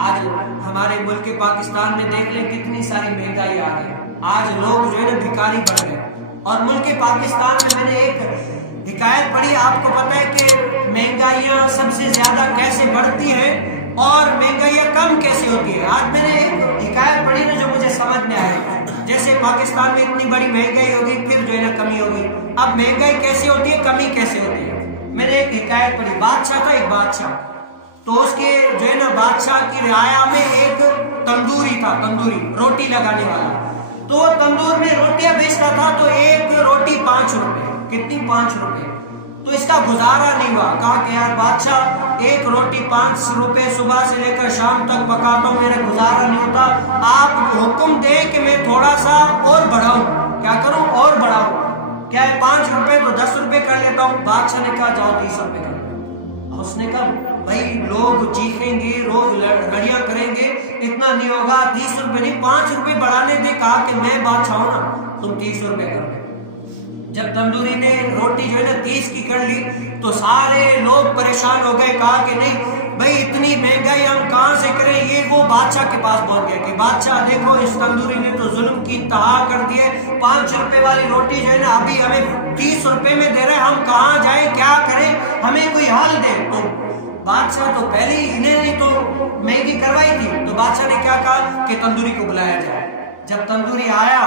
آج ہمارے ملک پاکستان میں دیکھ لیں کتنی ساری مہنگائی آ گئی. آج لوگ جو ہے نا بھکاری بن گئے. اور ملک پاکستان میں میں نے ایک حکایت پڑھی. آپ کو پتہ ہے کہ مہنگائیاں سب سے زیادہ کیسے بڑھتی ہیں اور مہنگائیاں کم کیسے ہوتی ہے. آج میں نے ایک حکایت پڑھی نا جو مجھے سمجھ میں آئی. جیسے پاکستان میں اتنی بڑی مہنگائی ہوگی پھر جو ہے نا کمی ہوگی. اب مہنگائی کیسے ہوتی ہے, کمی کیسے ہوتی ہے. میں نے ایک حکایت پڑھی. بادشاہ تھا ایک بادشاہ, تو اس کے جو ہے نا بادشاہ کی رعایا میں ایک تندوری تھا, تندوری روٹی لگانے والا. تو وہ تندور میں روٹیاں بیچتا تھا. تو ایک روٹی 5 روپے. کتنی؟ 5 روپے. تو اس کا گزارا نہیں ہوا. کہا کہ یار بادشاہ ایک روٹی 5 روپے صبح سے لے کر شام تک پکاتا ہوں, میرا گزارا نہیں ہوتا. آپ حکم دیں کہ میں تھوڑا سا اور بڑھاؤں. کیا کروں؟ اور بڑھاؤں. کیا ہے 5 روپے تو 10 روپے کر لیتا ہوں. بادشاہ نے کہا جاؤ 30 روپے کر. اس نے کہا بھائی لوگ چیخیں گے, لوگ لڑیاں کریں گے, اتنا نہیں ہوگا. 30 روپے نہیں 5 روپے بڑھانے دے. کہا کہ میں بادشاہ ہوں نا, تم 30 روپے کر دے. جب تندوری نے روٹی جو ہے نا 30 کی کر لی تو سارے لوگ پریشان ہو گئے. کہا کہ نہیں بھائی اتنی مہنگائی ہم کہاں سے کریں. یہ وہ بادشاہ کے پاس پہنچ گیا کہ بادشاہ دیکھو اس تندوری نے تو ظلم کی انتہا کر دی ہے. 5 روپے والی روٹی جو ہے نا ابھی ہمیں 30 روپے میں دے رہے. ہم کہاں جائیں, کیا کریں, ہمیں کوئی حل دے. تو بادشاہ تو پہلے ہی انہیں نہیں تو مہنگی کروائی تھی. تو بادشاہ نے کیا کہا کہ تندوری کو بلایا جائے. جب تندوری آیا,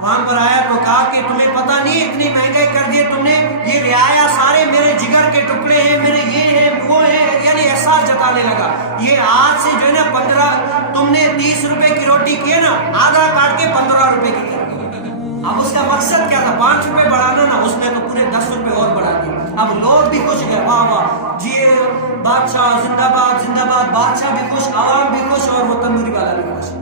وہاں پر آیا تو کہا کہ تمہیں پتہ نہیں اتنی مہنگائی کر دی تم نے. یہ رعایا سارے میرے جگر کے ٹکڑے ہیں, میرے یہ ہیں وہ ہیں. یعنی احساس جتانے لگا. یہ آج سے جو ہے نا 15 تم نے 30 روپے کی روٹی کی ہے نا, آدھا کاٹ کے 15 روپے کی. اب اس کا مقصد کیا تھا؟ 5 روپے بڑھانا نا. اس نے تو پورے 10 روپے اور بڑھا دیے. اب لوگ بھی خوش ہیں, واہ واہ جی بادشاہ زندہ باد زندہ باد. بادشاہ بھی خوش, عوام بھی خوش اور وہ تندوری والا بھی خوش.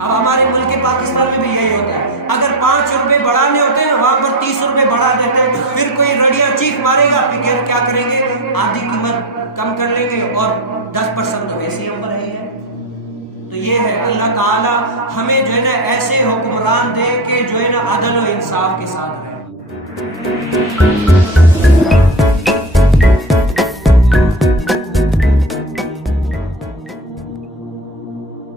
اب ہمارے ملک پاکستان میں بھی یہی ہوتا ہے. اگر 5 روپے بڑھانے ہوتے ہیں وہاں پر 30 روپے بڑھا دیتے ہیں. پھر کوئی رڑیاں چیخ مارے گا, پھر کیا کریں گے, آدھی قیمت کم کر لیں گے اور 10% تو ویسے ہی ہم پر رہی ہے. تو یہ ہے اللہ تعالی ہمیں جو ہے نا ایسے حکمران دے کہ جو ہے نا عدل و انصاف کے ساتھ رہے.